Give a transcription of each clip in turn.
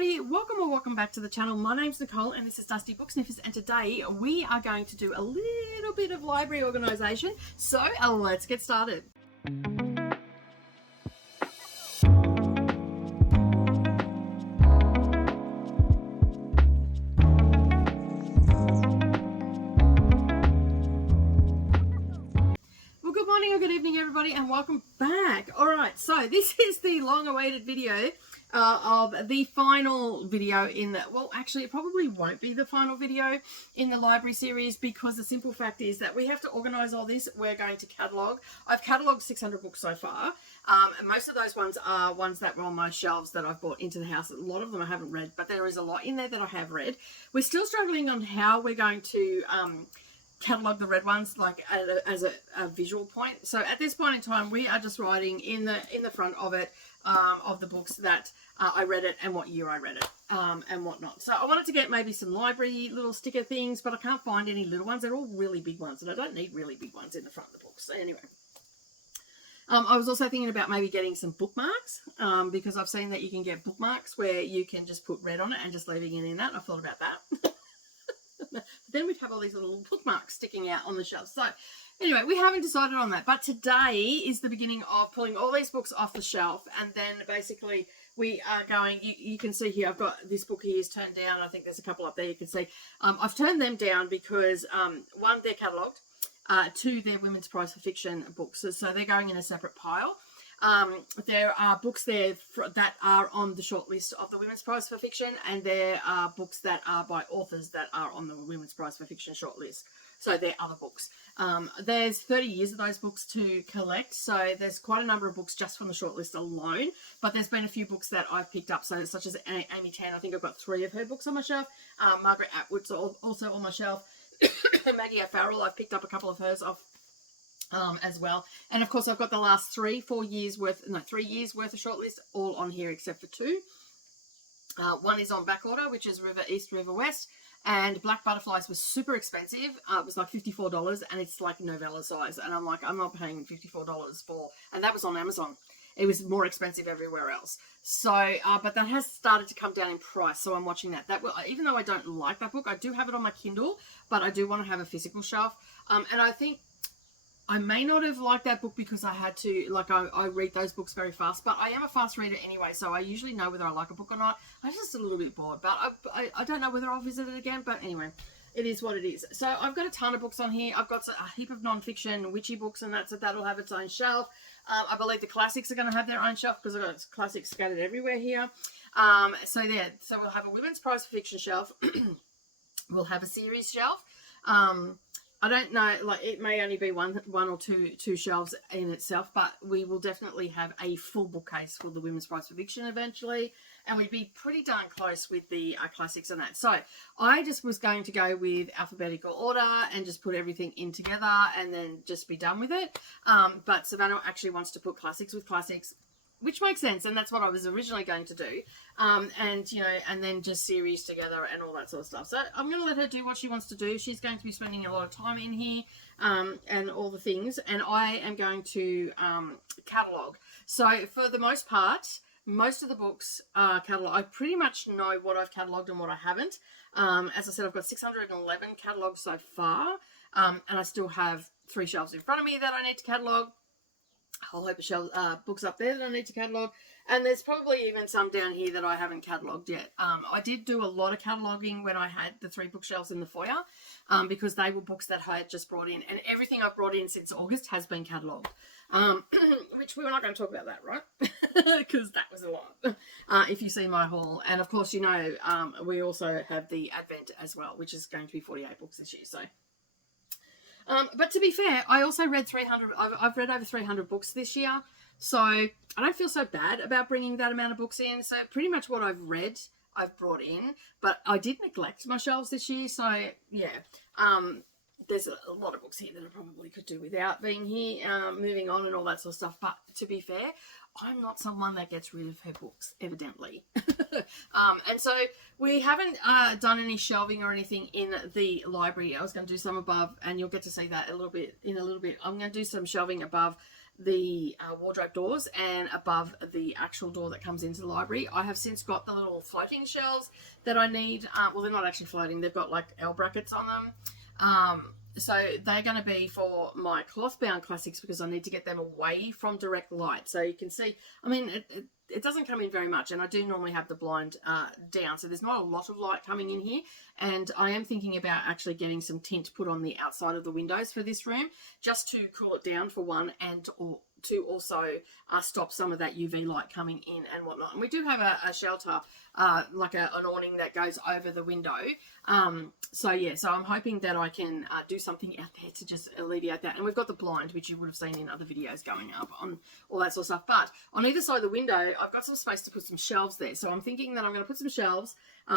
everybody, welcome back to the channel. My name's Nicole and this is Dusty Book Sniffers, and today we are going to do a little bit of library organisation, so let's get started. Well, good morning or good evening everybody, and welcome back. Alright, so this is the long-awaited video of the final video in the, well, actually it probably won't be the final video in the library series, because the simple fact is that we have to organise all this. We're going to catalogue. I've catalogued 600 books so far, and most of those ones are ones that were on my shelves that I've bought into the house. A lot of them I haven't read, but there is a lot in there that I have read. We're still struggling on how we're going to catalogue the red ones, like as a visual point. So at this point in time, we are just writing in the front of it, of the books that I read it and what year I read it, and whatnot. So I wanted to get maybe some library little sticker things, but I can't find any little ones. They're all really big ones, and I don't need really big ones in the front of the books. So anyway, I was also thinking about maybe getting some bookmarks, because I've seen that you can get bookmarks where you can just put red on it and just leaving it in that. I thought about that. But then we'd have all these little bookmarks sticking out on the shelf. So anyway, we haven't decided on that, but today is the beginning of pulling all these books off the shelf, and then basically we are going, you can see here, I've got this book here is turned down. I think there's a couple up there you can see. I've turned them down because, one, they're catalogued, two, they're women's prize for fiction books, so they're going in a separate pile. There are books there that are on the short list of the Women's Prize for Fiction, and there are books that are by authors that are on the Women's Prize for Fiction short list. So they're other books. There's 30 years of those books to collect, so there's quite a number of books just from the short list alone, but there's been a few books that I've picked up, so such as Amy Tan. I think I've got 3 of her books on my shelf. Margaret Atwood's also on my shelf. Maggie O'Farrell, I've picked up a couple of hers off as well, and of course I've got the last 3 years worth of shortlist all on here except for 2. One is on back order, which is River East, River West, and Black Butterflies was super expensive. It was like $54, and it's like novella size, and I'm like, I'm not paying $54 for, and that was on Amazon. It was more expensive everywhere else. So, but that has started to come down in price, so I'm watching that. That will, even though I don't like that book, I do have it on my Kindle, but I do want to have a physical shelf, and I think I may not have liked that book because I had to, like, I read those books very fast, but I am a fast reader anyway, so I usually know whether I like a book or not. I'm just a little bit bored, but I don't know whether I'll visit it again, but anyway, it is what it is. So I've got a ton of books on here. I've got a heap of non-fiction witchy books, and that'll have its own shelf. I believe the classics are going to have their own shelf because I've got classics scattered everywhere here. So we'll have a Women's Prize for Fiction shelf. We'll have a series shelf. I don't know, like, it may only be one or two shelves in itself, but we will definitely have a full bookcase for the Women's Prize for Fiction eventually, and we'd be pretty darn close with the classics and that. So I just was going to go with alphabetical order and just put everything in together and then just be done with it. But Savannah actually wants to put classics with classics, which makes sense, and that's what I was originally going to do, and you know, and then just series together and all that sort of stuff. So I'm going to let her do what she wants to do. She's going to be spending a lot of time in here, and all the things, and I am going to catalogue. So for the most part, most of the books are catalogue. I pretty much know what I've catalogued and what I haven't. As I said, I've got 611 catalogued so far, and I still have 3 shelves in front of me that I need to catalogue. A whole heap of shelves, books up there that I need to catalogue, and there's probably even some down here that I haven't catalogued yet. I did do a lot of cataloguing when I had the 3 bookshelves in the foyer, because they were books that I had just brought in, and everything I've brought in since August has been catalogued, which we were not going to talk about that, right? Because that was a lot, if you see my haul. And of course, you know, we also have the Advent as well, which is going to be 48 books this year, so... but to be fair, I also read 300, I've read over 300 books this year, so I don't feel so bad about bringing that amount of books in. So pretty much what I've read, I've brought in, but I did neglect my shelves this year, so yeah, there's a lot of books here that I probably could do without being here, moving on and all that sort of stuff. But to be fair, I'm not someone that gets rid of her books, evidently. And so we haven't done any shelving or anything in the library. I was going to do some above, and you'll get to see that in a little bit. I'm going to do some shelving above the wardrobe doors and above the actual door that comes into the library. I have since got the little floating shelves that I need. Well, they're not actually floating. They've got like L brackets on them. So they're going to be for my cloth bound classics because I need to get them away from direct light. So you can see, I mean, it doesn't come in very much, and I do normally have the blind down, so there's not a lot of light coming in here. And I am thinking about actually getting some tint put on the outside of the windows for this room, just to cool it down for one, and to also stop some of that UV light coming in and whatnot. And we do have a shelter, like an awning that goes over the window. So yeah, so I'm hoping that I can do something out there to just alleviate that. And we've got the blind, which you would have seen in other videos going up on all that sort of stuff. But on either side of the window, I've got some space to put some shelves there. So I'm thinking that I'm going to put some shelves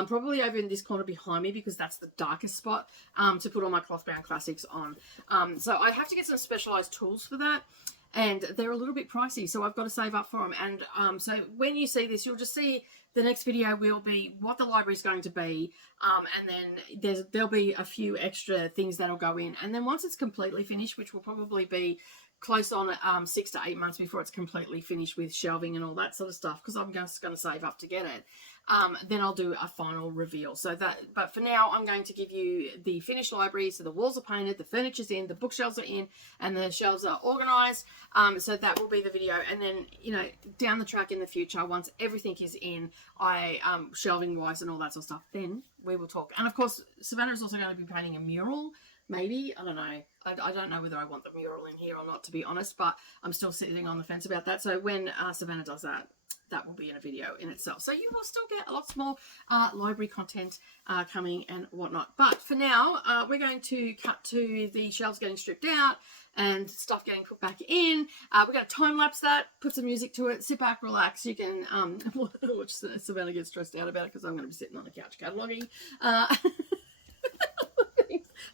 probably over in this corner behind me, because that's the darkest spot to put all my cloth bound classics on. So I have to get some specialized tools for that, and they're a little bit pricey, so I've got to save up for them. And so when you see this, you'll just see the next video will be what the library is going to be, and then there'll be a few extra things that'll go in. And then once it's completely finished, which will probably be close on 6 to 8 months before it's completely finished with shelving and all that sort of stuff, because I'm just going to save up to get it, then I'll do a final reveal. So that, but for now, I'm going to give you the finished library. So the walls are painted, the furniture's in, the bookshelves are in, and the shelves are organized. So that will be the video. And then, you know, down the track in the future, once everything is in, shelving wise and all that sort of stuff, then we will talk. And of course, Savannah is also going to be painting a mural. Maybe, I don't know. I don't know whether I want the mural in here or not, to be honest, but I'm still sitting on the fence about that. So when Savannah does that, that will be in a video in itself. So you will still get lots more library content coming and whatnot. But for now, we're going to cut to the shelves getting stripped out and stuff getting put back in. We're going to time lapse that, put some music to it, sit back, relax. You can watch Savannah get stressed out about it, because I'm going to be sitting on the couch cataloguing.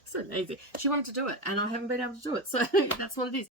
So lazy. She wanted to do it, and I haven't been able to do it, so that's what it is.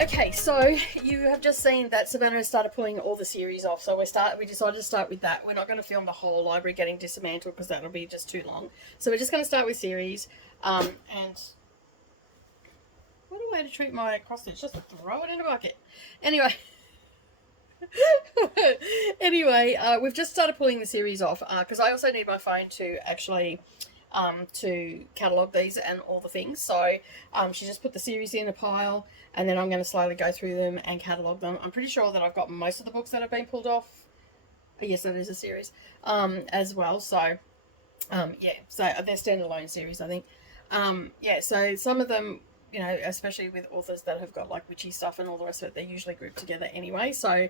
Okay, so you have just seen that Savannah has started pulling all the series off. So we decided to start with that. We're not going to film the whole library getting dismantled, because that'll be just too long. So we're just going to start with series. And what a way to treat my cross stitch, just to throw it in a bucket. Anyway. We've just started pulling the series off, because I also need my phone to actually to catalogue these and all the things. So she just put the series in a pile, and then I'm going to slowly go through them and catalogue them. I'm pretty sure that I've got most of the books that have been pulled off. Yes, that is a series as well. So yeah, so they're standalone series, I think. Yeah, so some of them, you know, especially with authors that have got like witchy stuff and all the rest of it, they're usually grouped together anyway. So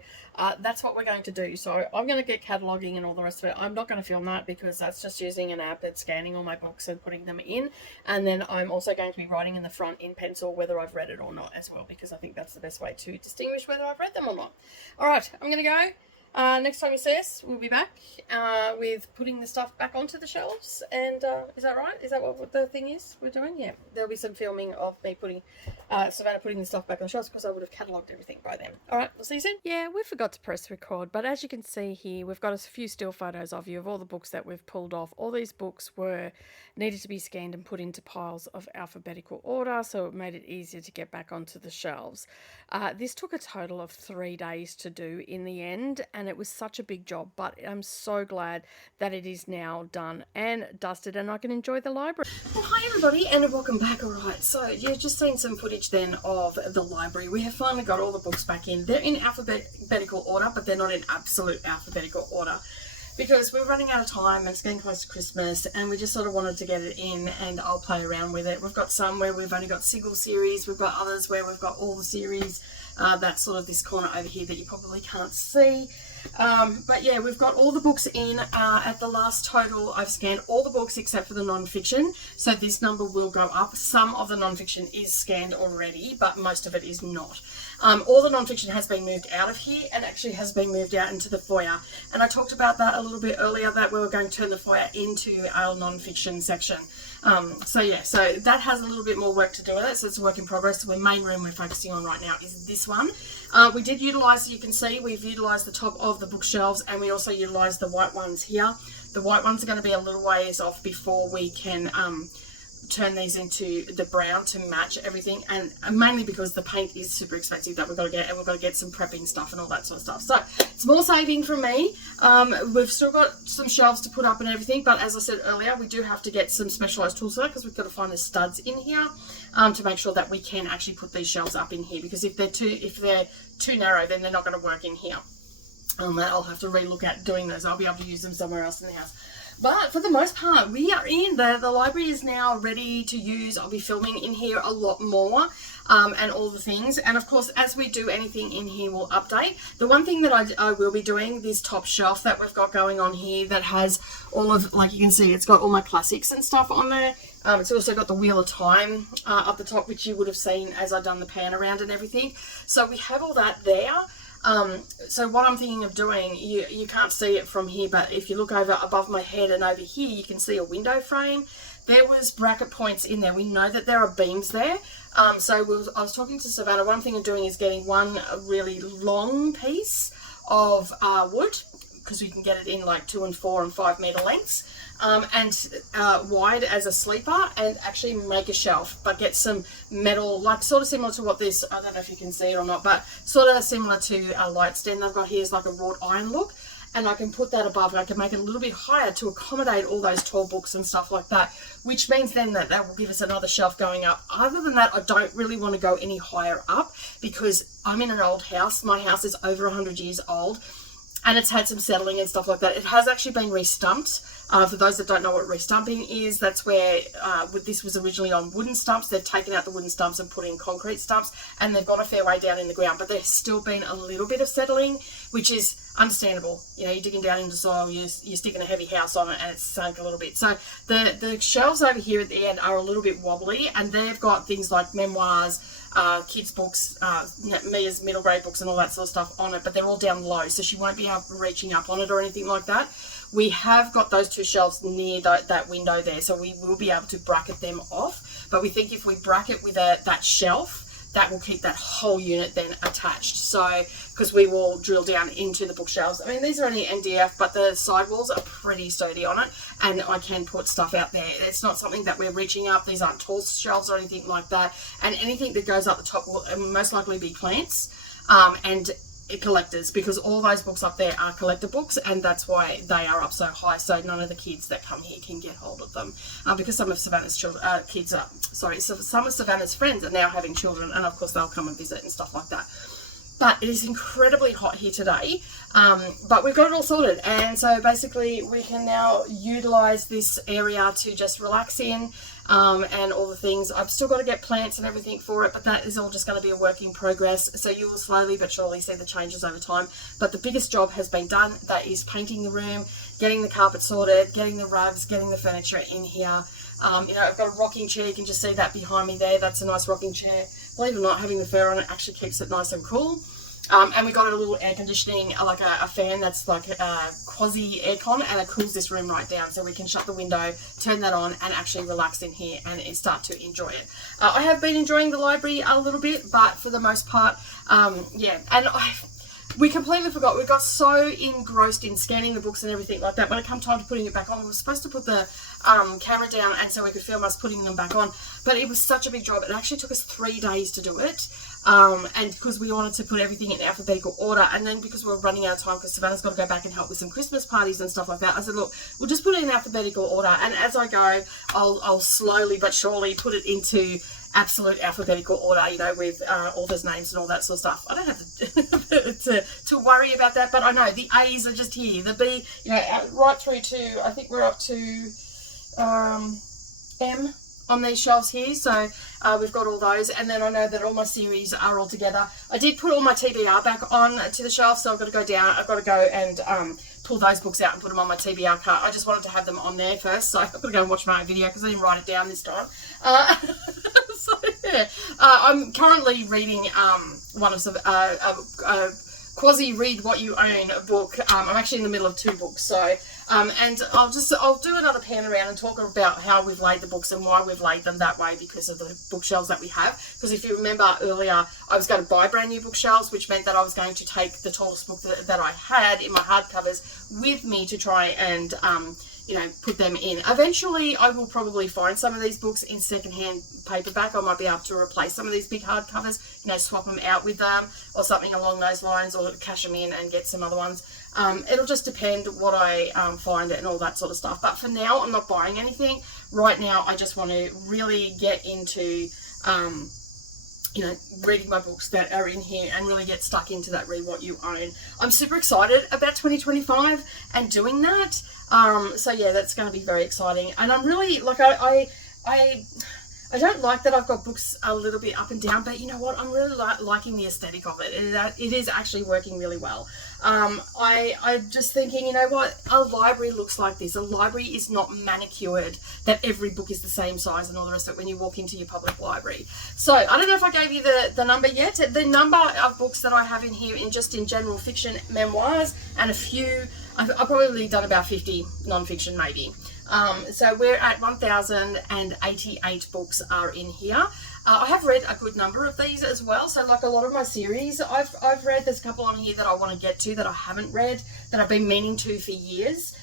that's what we're going to do. So I'm going to get cataloguing and all the rest of it. I'm not going to film that, because that's just using an app that's scanning all my books and putting them in. And then I'm also going to be writing in the front in pencil whether I've read it or not as well, because I think that's the best way to distinguish whether I've read them or not. All right, I'm going to go Next time you see us, we'll be back with putting the stuff back onto the shelves. And is that right? Is that what the thing is we're doing? Yeah, there'll be some filming of me putting Savannah putting the stuff back on the shelves, because I would have catalogued everything by then. All right, we'll see you soon. Yeah, we forgot to press record, but as you can see here, we've got a few still photos of you of all the books that we've pulled off. All these books needed to be scanned and put into piles of alphabetical order, so it made it easier to get back onto the shelves. This took a total of 3 days to do in the end, and it was such a big job, but I'm so glad that it is now done and dusted and I can enjoy the library. Well, hi everybody and welcome back. Alright, so you've just seen some footage then of the library. We have finally got all the books back in. They're in alphabetical order, but they're not in absolute alphabetical order, because we're running out of time and it's getting close to Christmas, and we just sort of wanted to get it in, and I'll play around with it. We've got some where we've only got single series, we've got others where we've got all the series. That's sort of this corner over here that you probably can't see. But yeah, we've got all the books in. At the last total, I've scanned all the books except for the non-fiction, so this number will go up. Some of the non-fiction is scanned already, but most of it is not. All the non-fiction has been moved out of here and actually has been moved out into the foyer, and I talked about that a little bit earlier, that we were going to turn the foyer into our non-fiction section. So yeah, so that has a little bit more work to do with it, so it's a work in progress. So the main room we're focusing on right now is this one. We did utilise, you can see, we've utilised the top of the bookshelves, and we also utilised the white ones here. The white ones are going to be a little ways off before we can turn these into the brown to match everything, and mainly because the paint is super expensive that we've got to get, and we've got to get some prepping stuff and all that sort of stuff. So it's more saving from me. We've still got some shelves to put up and everything, but as I said earlier, we do have to get some specialised tools for that, because we've got to find the studs in here to make sure that we can actually put these shelves up in here, because if they're too narrow, then they're not going to work in here. I'll have to relook at doing those. I'll be able to use them somewhere else in the house. But for the most part, we are in. The library is now ready to use. I'll be filming in here a lot more and all the things. And of course, as we do anything in here, we'll update. The one thing that I will be doing, this top shelf that we've got going on here that has all of, like you can see, it's got all my classics and stuff on there. It's also got the Wheel of Time up the top, which you would have seen as I've done the pan around and everything. So we have all that there. So what I'm thinking of doing, you can't see it from here, but if you look over above my head and over here, you can see a window frame. There was bracket points in there. We know that there are beams there. So I was talking to Savannah. One thing I'm doing is getting one really long piece of wood, because we can get it in like 2 and 4 and 5 meter lengths, and wide as a sleeper, and actually make a shelf, but get some metal, like sort of similar to what this, I don't know if you can see it or not, but sort of similar to a light stand I've got here, is like a wrought iron look, and I can put that above, and I can make it a little bit higher to accommodate all those tall books and stuff like that, which means then that will give us another shelf going up. Other than that, I don't really want to go any higher up, because I'm in an old house. My house is over 100 years old, and it's had some settling and stuff like that. It has actually been re-stumped. For those that don't know what re-stumping is, that's where this was originally on wooden stumps. They've taken out the wooden stumps and put in concrete stumps, and they've got a fair way down in the ground, but there's still been a little bit of settling, which is understandable. You know, you're digging down into soil, you're sticking a heavy house on it, and it's sunk a little bit. So the shelves over here at the end are a little bit wobbly, and they've got things like memoirs, kids books, Mia's middle grade books and all that sort of stuff on it, but they're all down low, so she won't be reaching up on it or anything like that. We have got those 2 shelves near that window there, so we will be able to bracket them off, but we think if we bracket with that shelf, that will keep that whole unit then attached. So, because we will drill down into the bookshelves. I mean, these are only MDF, but the sidewalls are pretty sturdy on it, and I can put stuff out there. It's not something that we're reaching up. These aren't tall shelves or anything like that, and anything that goes up the top will most likely be plants and collectors, because all those books up there are collector books, and that's why they are up so high, so none of the kids that come here can get hold of them, because some of Savannah's some of Savannah's friends are now having children, and of course they'll come and visit and stuff like that. But it is incredibly hot here today, but we've got it all sorted, and so basically we can now utilize this area to just relax in, and all the things. I've still got to get plants and everything for it, but that is all just going to be a work in progress, so you will slowly but surely see the changes over time. But the biggest job has been done. That is painting the room, getting the carpet sorted, getting the rugs, getting the furniture in here. You know, I've got a rocking chair. You can just see that behind me there. That's a nice rocking chair. Believe it or not, having the fur on it actually keeps it nice and cool. And we got a little air conditioning, like a fan that's like a quasi aircon, and it cools this room right down, so we can shut the window, turn that on, and actually relax in here and start to enjoy it. I have been enjoying the library a little bit, but for the most part, yeah. And we completely forgot. We got so engrossed in scanning the books and everything like that. When it came time to putting it back on, we were supposed to put the camera down and so we could film us putting them back on. But it was such a big job. It actually took us 3 days to do it. And because we wanted to put everything in alphabetical order, and then because we were running out of time because Savannah's got to go back and help with some Christmas parties and stuff like that, I said, look, we'll just put it in alphabetical order, and as I go, I'll slowly but surely put it into absolute alphabetical order, you know, with authors' names and all that sort of stuff. I don't have to worry about that, but I know the A's are just here, the B, you know, right through to, I think we're up to M on these shelves here, so we've got all those, and then I know that all my series are all together. I did put all my TBR back on to the shelf, so I've got to go down, I've got to go and pull those books out and put them on my TBR cart. I just wanted to have them on there first, so I've got to go and watch my own video because I didn't write it down this time. So yeah, I'm currently reading one of some quasi read what you own book. I'm actually in the middle of 2 books, so and I'll do another pan around and talk about how we've laid the books and why we've laid them that way because of the bookshelves that we have. Because if you remember earlier, I was going to buy brand new bookshelves, which meant that I was going to take the tallest book that I had in my hardcovers with me to try and you know, put them in. Eventually, I will probably find some of these books in secondhand paperback. I might be able to replace some of these big hardcovers, you know, swap them out with them or something along those lines, or cash them in and get some other ones. It'll just depend what I find and all that sort of stuff. But for now, I'm not buying anything. Right now, I just want to really get into you know, reading my books that are in here and really get stuck into that read what you own. I'm super excited about 2025 and doing that. So yeah, that's going to be very exciting. And I'm really, like, I don't like that I've got books a little bit up and down, but you know what? I'm really liking the aesthetic of it. It is actually working really well. I'm just thinking, you know what? A library looks like this. A library is not manicured, that every book is the same size and all the rest of it when you walk into your public library. So I don't know if I gave you the number yet. The number of books that I have in here in general fiction, memoirs, and a few, I've probably done about 50 non-fiction maybe. So we're at 1,088 books are in here. I have read a good number of these as well. So like a lot of my series, I've read. There's a couple on here that I want to get to that I haven't read, that I've been meaning to for years.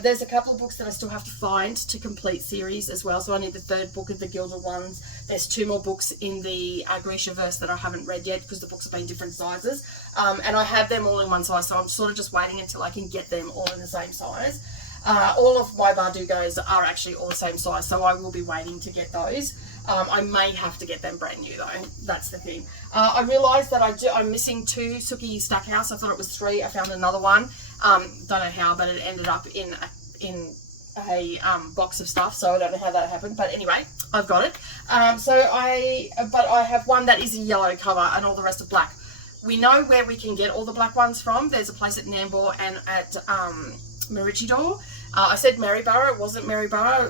There's a couple of books that I still have to find to complete series as well. So I need the 3rd book of the Gilded Ones. There's 2 more books in the Grisha-verse that I haven't read yet because the books have been different sizes. And I have them all in one size, so I'm sort of just waiting until I can get them all in the same size. All of my Bardugos are actually all the same size, so I will be waiting to get those. I may have to get them brand new though. That's the thing. I realised that I'm missing 2 Suki Stackhouse. I thought it was 3. I found another one. Don't know how, but it ended up in a box of stuff, so I don't know how that happened. But anyway, I've got it. But I have one that is a yellow cover and all the rest are black. We know where we can get all the black ones from. There's a place at Nambour and at Maroochydore. I said Maryborough, it wasn't Maryborough.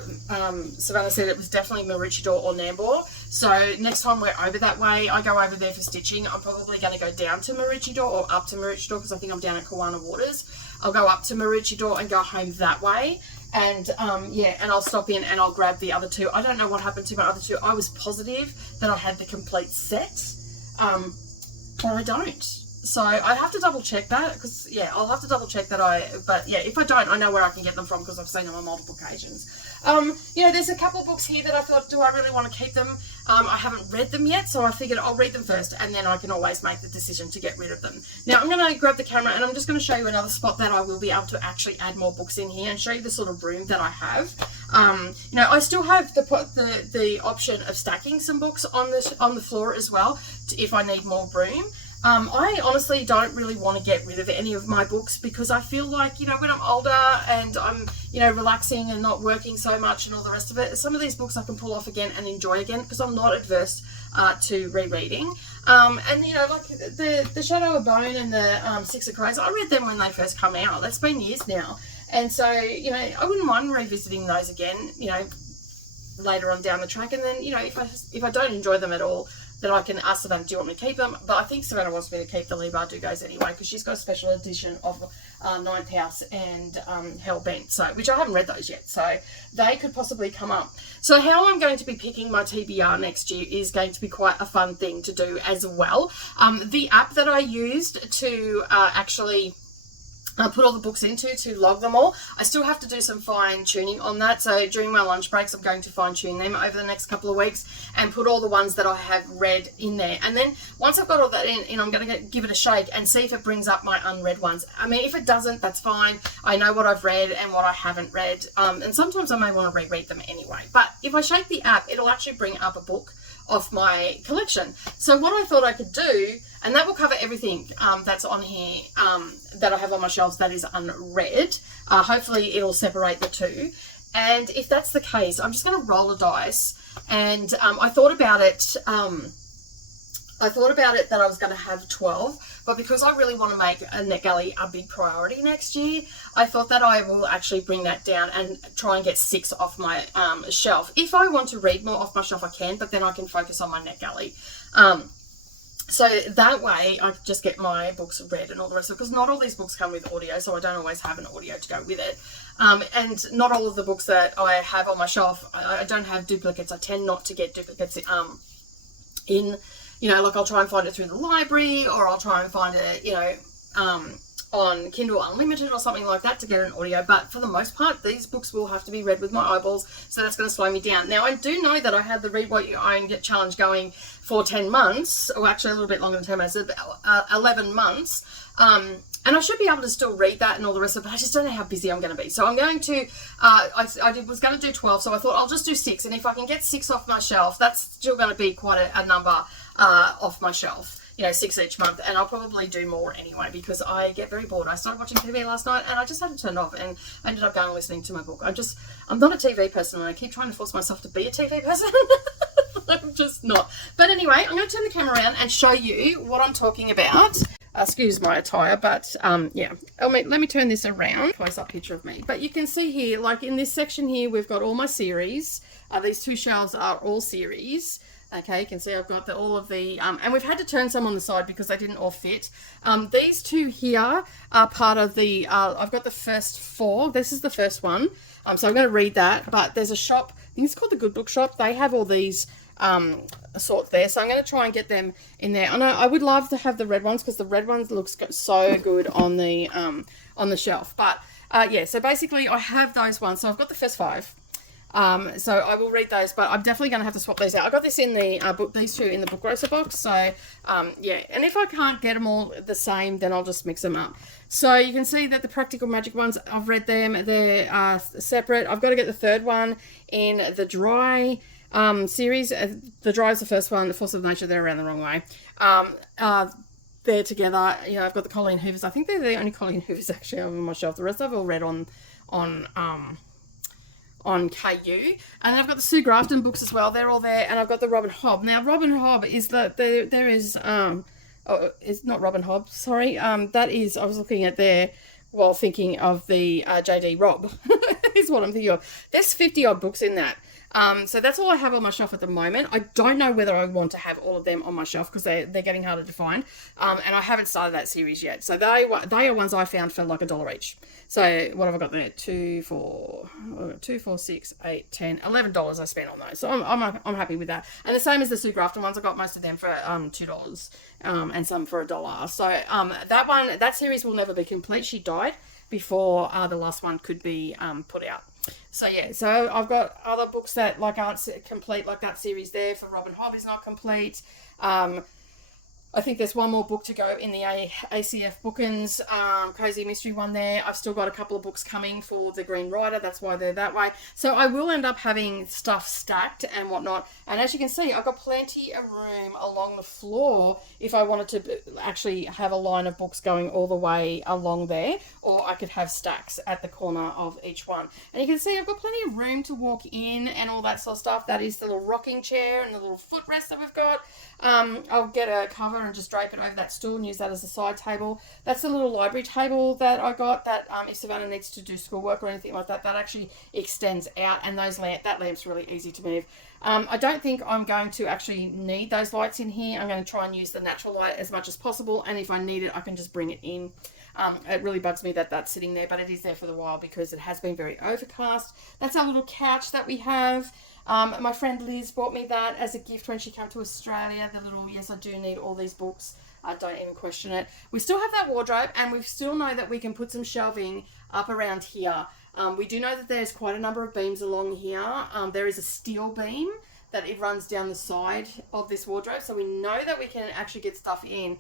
Savannah said it was definitely Maroochydore or Nambour. So next time we're over that way, I go over there for stitching. I'm probably going to go down to Maroochydore or up to Maroochydore because I think I'm down at Kawana Waters. I'll go up to Maroochydore and go home that way. And yeah, and I'll stop in and I'll grab the other 2. I don't know what happened to my other 2. I was positive that I had the complete set, but I don't. So I have to double check that because, yeah, I'll have to double check that but yeah, if I don't, I know where I can get them from because I've seen them on multiple occasions. You know, there's a couple of books here that I thought, do I really want to keep them? I haven't read them yet, so I figured I'll read them first and then I can always make the decision to get rid of them. Now I'm going to grab the camera and I'm just going to show you another spot that I will be able to actually add more books in here and show you the sort of room that I have. You know, I still have the option of stacking some books on the floor as well if I need more room. I honestly don't really want to get rid of any of my books because I feel like, you know, when I'm older and I'm, you know, relaxing and not working so much and all the rest of it, some of these books I can pull off again and enjoy again because I'm not adverse to rereading. And, you know, like the Shadow of Bone and the Six of Crows, I read them when they first come out. That's been years now. And so, you know, I wouldn't mind revisiting those again, you know, later on down the track. And then, you know, if I don't enjoy them at all, that I can ask Savannah, do you want me to keep them? But I think Savannah wants me to keep the Lee Bardugos anyway, because she's got a special edition of Ninth House and Hellbent, so, which I haven't read those yet, so they could possibly come up. So how I'm going to be picking my TBR next year is going to be quite a fun thing to do as well. The app that I used to actually put all the books into to log them all, I still have to do some fine tuning on that. So during my lunch breaks, I'm going to fine tune them over the next couple of weeks and put all the ones that I have read in there. And then once I've got all that in, I'm going to give it a shake and see if it brings up my unread ones. I mean, if it doesn't, that's fine. I know what I've read and what I haven't read. And sometimes I may want to reread them anyway. But if I shake the app, it'll actually bring up a book of my collection. So what I thought I could do, and that will cover everything that's on here that I have on my shelves that is unread. Hopefully it'll separate the two. And if that's the case, I'm just going to roll a dice. And I thought about it that I was going to have 12, but because I really want to make a NetGalley a big priority next year, I thought that I will actually bring that down and try and get 6 off my shelf. If I want to read more off my shelf, I can, but then I can focus on my NetGalley. So that way I can just get my books read and all the rest of it, because not all these books come with audio, so I don't always have an audio to go with it. And not all of the books that I have on my shelf, I don't have duplicates. I tend not to get duplicates in, you know, like I'll try and find it through the library, or I'll try and find it, you know, on Kindle Unlimited or something like that to get an audio. But for the most part, these books will have to be read with my eyeballs, so that's going to slow me down. Now, I do know that I had the Read What You Own challenge going for 10 months, or actually a little bit longer than 10 months, 11 months. And I should be able to still read that and all the rest of it, but I just don't know how busy I'm going to be. So I'm going to, was going to do 12, so I thought I'll just do 6. And if I can get 6 off my shelf, that's still going to be quite a number off my shelf. You know, 6 each month, and I'll probably do more anyway because I get very bored. I started watching TV last night and I just had it turned off, and I ended up going and listening to my book. I'm not a TV person, and I keep trying to force myself to be a TV person. I'm just not. But anyway, I'm going to turn the camera around and show you what I'm talking about. Excuse my attire, but yeah. Let me turn this around. Close-up picture of me. But you can see here, like in this section here, we've got all my series. These 2 shelves are all series. Okay, you can see I've got all of the, and we've had to turn some on the side because they didn't all fit. These 2 here are part of the, I've got the first 4. This is the first one. So I'm going to read that, but there's a shop, I think it's called the Good Book Shop. They have all these sorts there. So I'm going to try and get them in there. I know I would love to have the red ones because the red ones looks so good on the shelf. But yeah, so basically I have those ones. So I've got the first 5. So I will read those, but I'm definitely going to have to swap these out. I got this in the these 2 in the Book Grocer box. So yeah, and if I can't get them all the same, then I'll just mix them up. So you can see that the Practical Magic ones, I've read them. They're separate. I've got to get the 3rd one in the Dry series. The Dry is the first one. The Force of Nature, they're around the wrong way. They're together. You know, I've got the Colleen Hoovers. I think they're the only Colleen Hoovers actually on my shelf. The rest I've all read on KU, and I've got the Sue Grafton books as well. They're all there, and I've got the Robin Hobb. Now, Robin Hobb is there is it's not Robin Hobb. Sorry, that is I was looking at there while thinking of the JD Robb is what I'm thinking of. There's 50 odd books in that. So that's all I have on my shelf at the moment. I don't know whether I want to have all of them on my shelf because they're getting harder to find. And I haven't started that series yet. So they are ones I found for like $1 each. So what have I got there? 2, 4, 6, 8, 10, $11 I spent on those. So I'm happy with that. And the same as the Sue Grafton ones. I got most of them for $2 and some for $1. So that series will never be complete. She died before the last one could be put out. So yeah, so I've got other books that like aren't complete, like that series there for Robin Hobb is not complete. I think there's one more book to go in the ACF Bookins Cozy Mystery one there. I've still got a couple of books coming for the Green Rider. That's why they're that way. So I will end up having stuff stacked and whatnot. And as you can see, I've got plenty of room along the floor if I wanted to actually have a line of books going all the way along there. Or I could have stacks at the corner of each one. And you can see I've got plenty of room to walk in and all that sort of stuff. That is the little rocking chair and the little footrest that we've got. I'll get a cover and just drape it over that stool and use that as a side table. That's the little library table that I got that if Savannah needs to do schoolwork or anything like that, that actually extends out, and that lamp's really easy to move. I don't think I'm going to actually need those lights in here. I'm going to try and use the natural light as much as possible, and if I need it, I can just bring it in. It really bugs me that that's sitting there, but it is there for the while because it has been very overcast. That's our little couch that we have. My friend Liz bought me that as a gift when she came to Australia. The little, yes, I do need all these books. I don't even question it. We still have that wardrobe, and we still know that we can put some shelving up around here. We do know that there's quite a number of beams along here. There is a steel beam that it runs down the side of this wardrobe, so we know that we can actually get stuff in,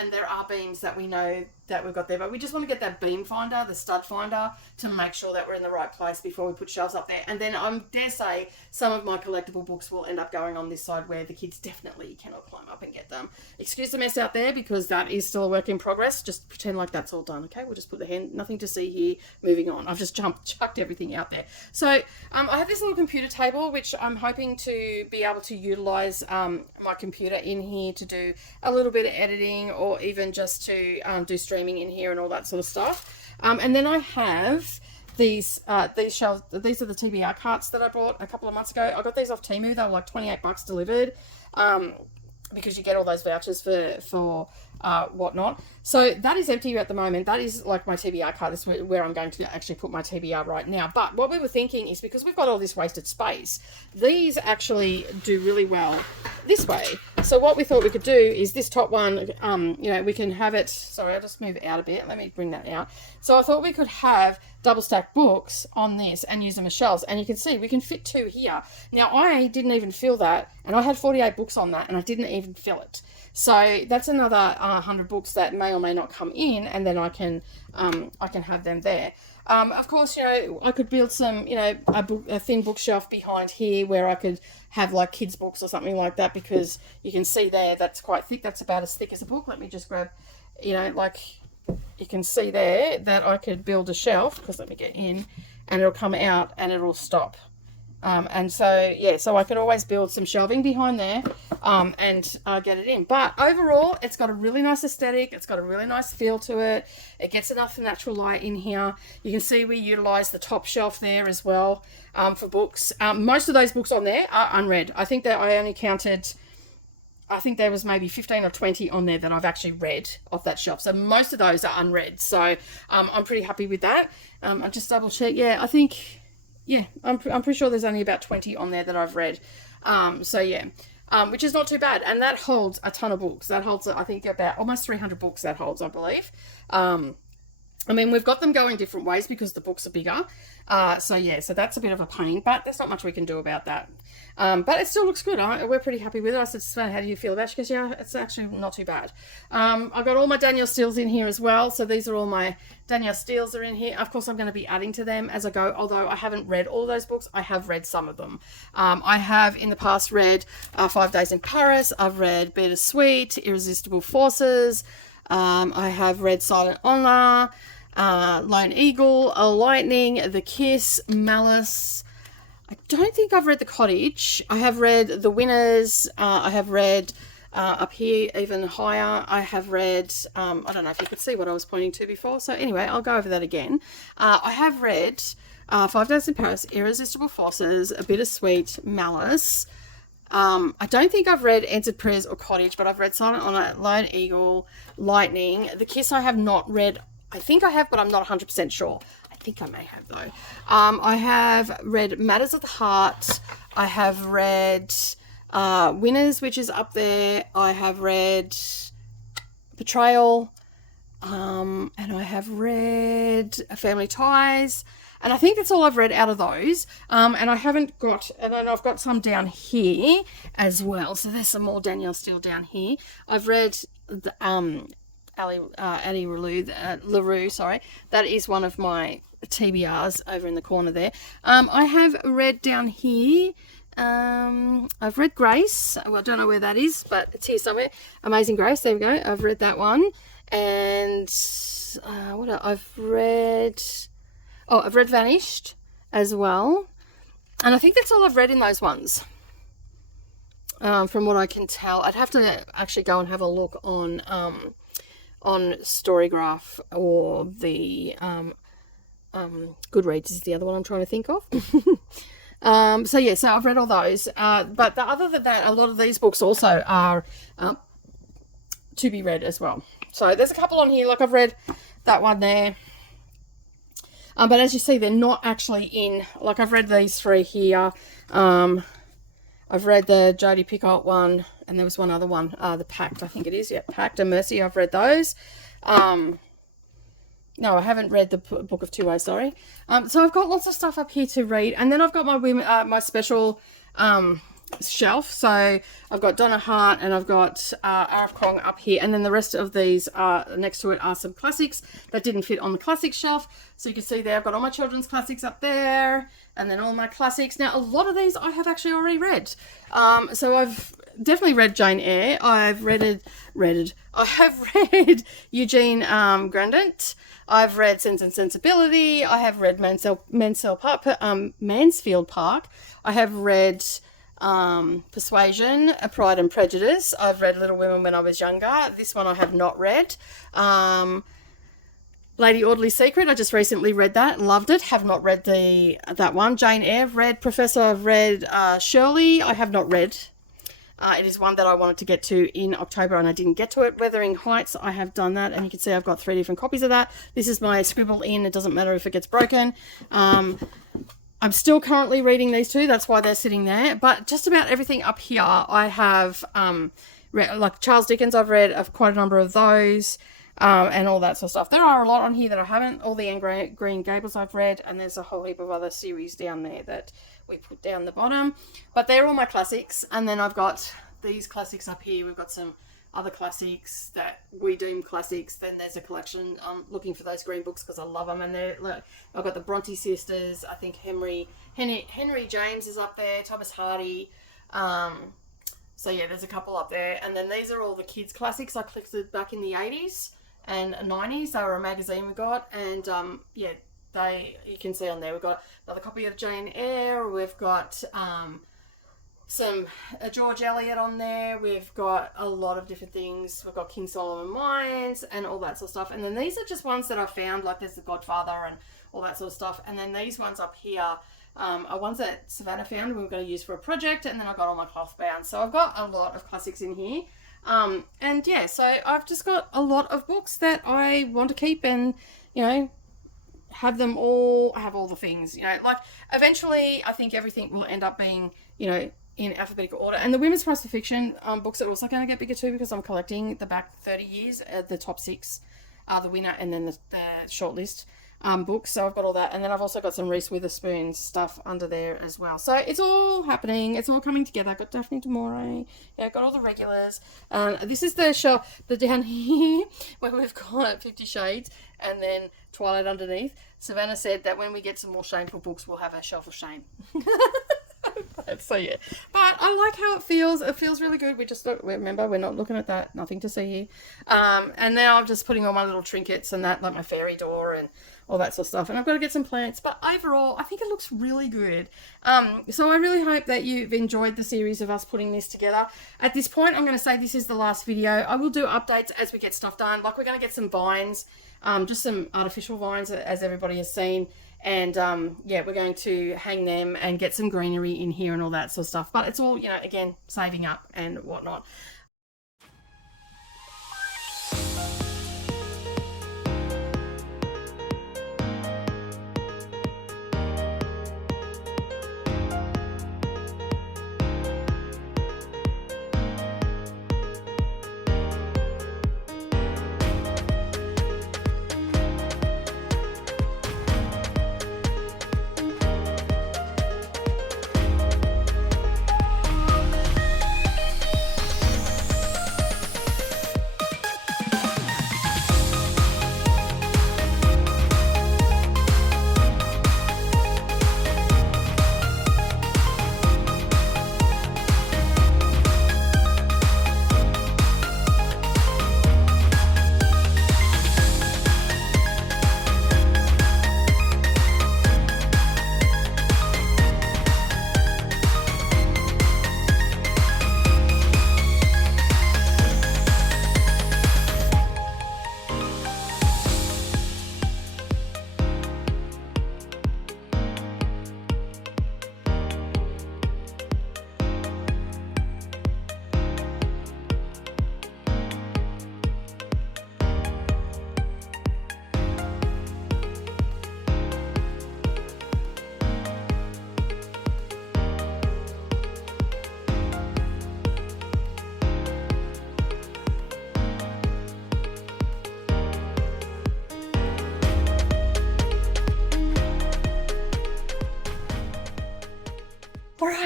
and there are beams that we know that we've got there, but we just want to get that beam finder, the stud finder, to make sure that we're in the right place before we put shelves up there. And then I dare say some of my collectible books will end up going on this side where the kids definitely cannot climb up and get them. Excuse the mess out there because that is still a work in progress. Just pretend like that's all done, okay? We'll just put the hand, nothing to see here, moving on. I've just chucked everything out there. So I have this little computer table which I'm hoping to be able to utilize my computer in here to do a little bit of editing, or even just to do streaming in here and all that sort of stuff. And then I have these shelves. These are the TBR carts that I bought a couple of months ago. I got these off Temu. They were like $28 delivered, because you get all those vouchers for whatnot. So that is empty at the moment. That is like my TBR cart. This is where I'm going to actually put my TBR right now. But what we were thinking is, because we've got all this wasted space, these actually do really well this way. So what we thought we could do is this top one, you know, we can have it, sorry, I'll just move it out a bit. Let me bring that out. So I thought we could have double stack books on this and use them as shelves. And you can see we can fit 2 here. Now I didn't even fill that, and I had 48 books on that, and I didn't even fill it. So that's another 100 books that may or may not come in, and then I can have them there. Of course, you know, I could build some, you know, a thin bookshelf behind here where I could have like kids' books or something like that, because you can see there that's quite thick. That's about as thick as a book. Let me just grab, you know, like you can see there that I could build a shelf, because let me get in, and it'll come out and it'll stop. And so, yeah, so I could always build some shelving behind there and get it in. But overall, it's got a really nice aesthetic. It's got a really nice feel to it. It gets enough natural light in here. You can see we utilize the top shelf there as well for books. Most of those books on there are unread. I think that I only counted, I think there was maybe 15 or 20 on there that I've actually read off that shelf. So most of those are unread. So I'm pretty happy with that. I'll just double check. Yeah, I think... yeah, I'm pretty sure there's only about 20 on there that I've read. So yeah, which is not too bad. And that holds a ton of books. That holds, I think, about almost 300 books that holds, I believe. I mean, we've got them going different ways because the books are bigger. So yeah, so that's a bit of a pain, but there's not much we can do about that. But it still looks good. We're pretty happy with it. I said, Savannah, how do you feel about it? She goes, yeah, it's actually not too bad. I've got all my Danielle Steeles in here as well. So these are all my Danielle Steeles are in here. Of course, I'm going to be adding to them as I go, although I haven't read all those books. I have read some of them. I have in the past read 5 Days in Paris. I've read Bittersweet, Irresistible Forces. I have read Silent Honor, Lone Eagle, Lightning, The Kiss, Malice. I don't think I've read The Cottage. I have read The Winners. I have read up here even higher. I have read, I don't know if you could see what I was pointing to before. So anyway, I'll go over that again. I have read 5 Days in Paris, Irresistible Forces, Bittersweet, Malice. I don't think I've read Answered Prayers or Cottage, but I've read Silent Honor, Lone Eagle, Lightning. The Kiss I have not read. I think I have, but I'm not 100% sure. I think I may have, though. I have read Matters of the Heart. I have read Winners, which is up there. I have read Betrayal. And I have read Family Ties. And I think that's all I've read out of those. And I haven't got, and I know I've got some down here as well. So there's some more Danielle Steele down here. I've read the, Addie LaRue, sorry. That is one of my TBRs over in the corner there. I have read down here, I've read Grace. Well, I don't know where that is, but it's here somewhere. Amazing Grace, there we go. I've read that one. And what else? I've read Vanished as well. And I think that's all I've read in those ones. From what I can tell. I'd have to actually go and have a look on Storygraph or the Goodreads is the other one I'm trying to think of. So yeah, so I've read all those. But other than that, a lot of these books also are to be read as well. So there's a couple on here, like I've read that one there. But as you see, they're not actually in, like I've read these 3 here. I've read the Jodie Picoult one, and there was one other one, the Pact, I think it is. Yeah, Pact and Mercy, I've read those. No, I haven't read the Book of Two Ways, sorry. So I've got lots of stuff up here to read. And then I've got my my special shelf. So I've got Donna Hart and I've got R.F. Kuang up here. And then the rest of these next to it are some classics that didn't fit on the classics shelf. So you can see there I've got all my children's classics up there. And then all my classics. Now, a lot of these I have actually already read. So I've definitely read Jane Eyre. I have read Eugene Grandin. I've read Sense and Sensibility. I have read Mansfield Park. I have read Persuasion, Pride and Prejudice. I've read Little Women when I was younger. This one I have not read. Lady Audley's Secret, I just recently read that and loved it. Have not read that one. Jane Eyre, I've read. Professor, I've read. Shirley, I have not read. It is one that I wanted to get to in October and I didn't get to it. Wuthering Heights, I have done that, and you can see I've got 3 different copies of that. This is my scribble in. It doesn't matter if it gets broken. I'm still currently reading these 2. That's why they're sitting there. But just about everything up here, I have read, like Charles Dickens, I've read quite a number of those. And all that sort of stuff. There are a lot on here that I haven't. All the Anne Green Gables I've read, and there's a whole heap of other series down there that we put down the bottom. But they're all my classics, and then I've got these classics up here. We've got some other classics that we deem classics. Then there's a collection. I'm looking for those green books because I love them. And I've got the Bronte sisters. I think Henry James is up there. Thomas Hardy. So yeah, there's a couple up there. And then these are all the kids' classics I collected back in the 80s. And 90s, they were a magazine we got, and yeah, you can see on there we've got another copy of Jane Eyre, we've got some George Eliot on there, we've got a lot of different things, we've got King Solomon Mines and all that sort of stuff. And then these are just ones that I found, like there's The Godfather and all that sort of stuff. And then these ones up here are ones that Savannah found we were going to use for a project, and then I got all my cloth bound. So I've got a lot of classics in here. And yeah, so I've just got a lot of books that I want to keep and, you know, have all the things, you know, like eventually I think everything will end up being, you know, in alphabetical order. And the Women's Prize for Fiction books are also going to get bigger too, because I'm collecting the back 30 years, the top 6 are the winner, and then the shortlist books. So I've got all that, and then I've also got some Reese Witherspoon stuff under there as well. So it's all happening, it's all coming together. I've got Daphne du Maurier, yeah, I've got all the regulars. This is the shelf, the down here where we've got 50 Shades and then Twilight underneath. Savannah said that when we get some more shameful books, we'll have a shelf of shame. So yeah, but I like how it feels. It feels really good. Remember, we're not looking at that, nothing to see here. And now I'm just putting all my little trinkets and that, like my fairy door and all that sort of stuff. And I've got to get some plants, but overall I think it looks really good. So I really hope that you've enjoyed the series of us putting this together. At this point, I'm going to say this is the last video. I will do updates as we get stuff done. Like, we're going to get some vines, just some artificial vines, as everybody has seen. And yeah, we're going to hang them and get some greenery in here and all that sort of stuff. But it's all, you know, again, saving up and whatnot.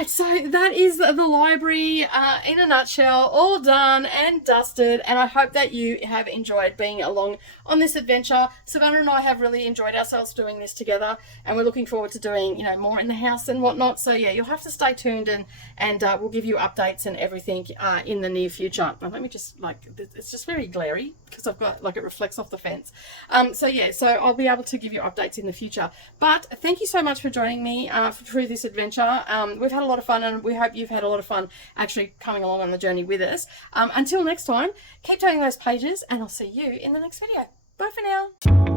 right, so that is the library in a nutshell, all done and dusted, and I hope that you have enjoyed being along on this adventure. Savannah and I have really enjoyed ourselves doing this together, and we're looking forward to doing, you know, more in the house and whatnot. So yeah, you'll have to stay tuned, and we'll give you updates and everything in the near future. But let me just, like, it's just very glary because I've got, like, it reflects off the fence. So yeah, so I'll be able to give you updates in the future. But thank you so much for joining me through this adventure. We've had a lot of fun, and we hope you've had a lot of fun actually coming along on the journey with us. Until next time, keep turning those pages, and I'll see you in the next video. Bye for now.